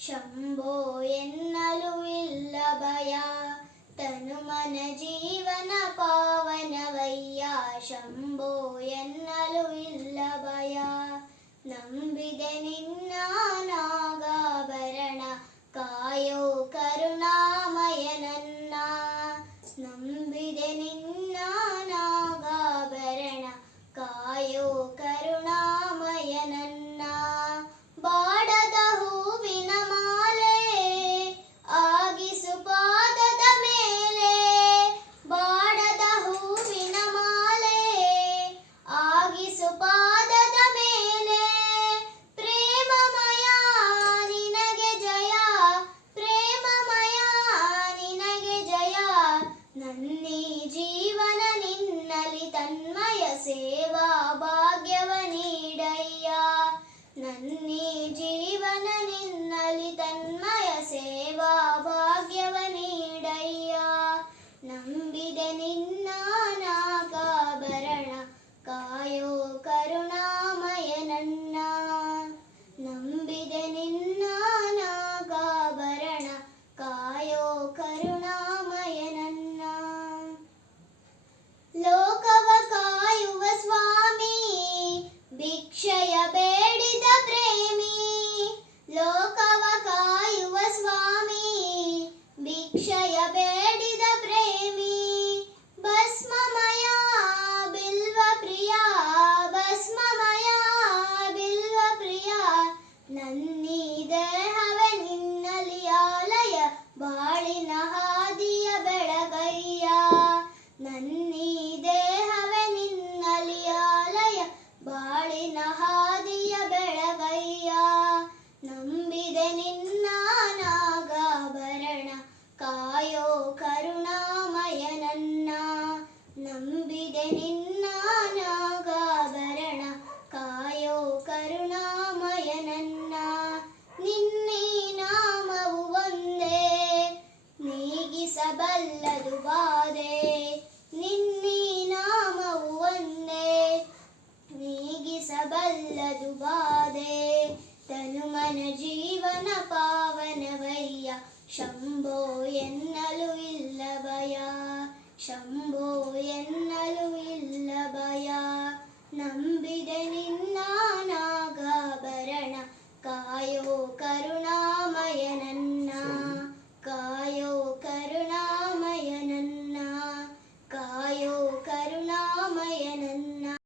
ಶಂಭೋ ಎನ್ನಲು ಇಲ್ಲ ಭಯ, ತನು ಮನ ಜೀವನ ಪಾವನವಯ್ಯ. ಶಂಭೋ ಎನ್ನಲು ಇಲ್ಲ ಭಯ, ನಂಬಿದೆ ನಿನ್ನ ನಾಗಾಭರಣ, ಕಾಯೋ ಕರುಣಾಮಯ ನನ್ನ. ನಂಬಿದೆ ನಿನ್ನ ನಾಗಾಭರಣ, ಕಾಯೋ ಕರುಣಾಮಯ ನನ್ನ. ಬಾಡದ ಹೂವಿನ ಮಾಲೆ ಆಗಿಸು ಪಾದದ ಮೇಲೆ, ಬಾಡದ ಹೂವಿನ ಮಾಲೆ ಆಗಿಸು ಪಾದದ ಮೇಲೆ. ಪ್ರೇಮಮಯ ನಿನಗೆ ಜಯ, ಪ್ರೇಮಮಯ ನಿನಗೆ ಜಯ. ನನ್ನೀ ಜೀವನ ನಿನ್ನಲಿ ತನ್ಮಯ, ಸೇವಾ ಭಾಗ್ಯವ ನೀಡಯ್ಯ. ನನ್ನೀ ಜೀವನ ನಿನ್ನಲಿ ತನ್ಮಯ, ಸೇವಾ ಭಾಗ್ಯವ ನೀಡಯ್ಯ. ನಂಬಿದೆ ನಿನ್ನ ನಾಗಾಭರಣ, ಕಾಯೋ ಕರುಣಾಮಯ ನನ್ನ. ನಂಬಿದೆ ನಿನ್ನ ನಾಗಾಭರಣ, ಕಾಯೋ ಕರುಣಾಮಯ ನನ್ನ. ಲೋಕವ ಕಾಯುವ ಸ್ವಾಮಿ, ಭಿಕ್ಷೆಯ ಬೇಡಿದ ಪ್ರೇಮಿ. ಲೋಕವ ಕಾಯುವ ಸ್ವಾಮಿ, ಭಿಕ್ಷೆಯ ಬೇಡಿದ ಪ್ರೇಮಿ. ಭಸ್ಮಮಯ ಬಿಲ್ವ ಪ್ರಿಯ, ಭಸ್ಮಮಯ ಬಿಲ್ವ ಪ್ರಿಯ. ನನ್ನೀ ದೇಹವೇ ನಿನ್ನಲಿ ಆಲಯ, ಬಾಳಿನ ಹಾದಿಯ ಬೆಳಗಯ್ಯ. ನನ್ನೀ ದೇಹವೇ ನಿನ್ನಲಿ ಆಲಯ, ಬಾಳಿನ ಹಾದಿಯ ಬೆಳಗಯ್ಯ. ನಂಬಿದೆ ನಿನ್ನ ನಾಗಾಭರಣ, ಕಾಯೋ ಕರುಣಾಮಯ ನನ್ನ. ನಂಬಿದೆ ನಿನ್ನ ನಾಗಾಭರಣ, ಕಾಯೋ ಕರುಣಾಮಯ ನನ್ನ. ನಿನ್ನೀ ನಾಮವು ಒಂದೇ, ನೀಗಿಸಬಲ್ಲದು ಬಾಧೆ. ನಿನ್ನೀ ನಾಮವು ಒಂದೇ, ನೀಗಿಸಬಲ್ಲದು ಬಾಧೆ. ತನು ಮನ ಜೀವನ ಪಾವನವಯ್ಯ. ಶಂಭೋ ಎನ್ನಲು ಇಲ್ಲ ಭಯ, ಶಂಭೋ ಎನ್ನಲು